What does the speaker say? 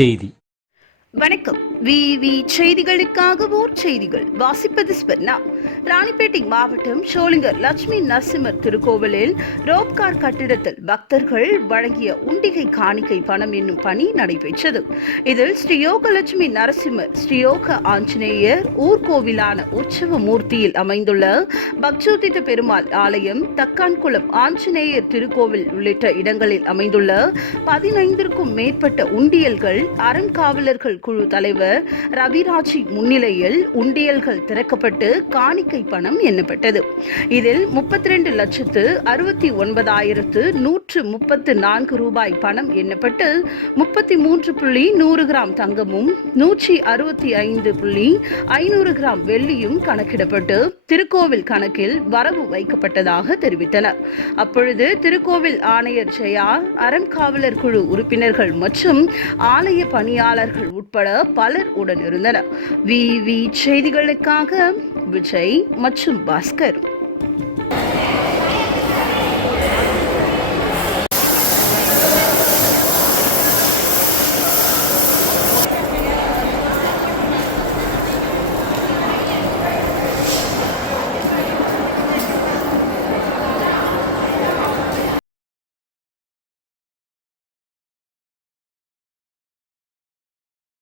செய்தி. வணக்கம். விவி செய்திகளுக்காக ஓர் செய்திகள் வாசிப்பது ஸ்பர்ணா. ராணிப்பேட்டை மாவட்டம் ஷோலிங்கர் லட்சுமி நரசிம்மர் திருக்கோவிலில் ரோப்கார் கட்டிடத்தில் பக்தர்கள் வழங்கிய உண்டிகை காணிக்கை பணம் என்னும் பணி நடைபெற்றது. இதில் ஸ்ரீயோக லட்சுமி நரசிம்மர், ஸ்ரீயோக ஆஞ்சநேயர் ஊர்கோவிலான உற்சவ மூர்த்தியில் அமைந்துள்ள பக்ஜோதித பெருமாள் ஆலயம், தக்கான்குளம் ஆஞ்சநேயர் திருக்கோவில் உள்ளிட்ட இடங்களில் அமைந்துள்ள 15க்கும் மேற்பட்ட உண்டியல்கள் அறங்காவலர்கள் குழு தலைவர் ரவிராஜி முன்னிலையில் உண்டியல்கள் திறக்கப்பட்டு காணிக்கை பணம் எண்ணப்பட்டது. இதில் 32,69,134 ரூபாய் பணம் எண்ணப்பட்டு 33.100 கிராம் தங்கமும் 165.500 கிராம் வெள்ளியும் கணக்கிடப்பட்டு திருக்கோவில் கணக்கில் வரவு வைக்கப்பட்டதாக தெரிவித்தனர். அப்பொழுது திருக்கோவில் ஆணையர் ஜெயா, அறங்காவலர் குழு உறுப்பினர்கள் மற்றும் ஆலய பணியாளர்கள் உட்பட பலர் உடன் இருந்தனர். விவி செய்திகளுக்காக விஜய் மற்றும் பாஸ்கர்.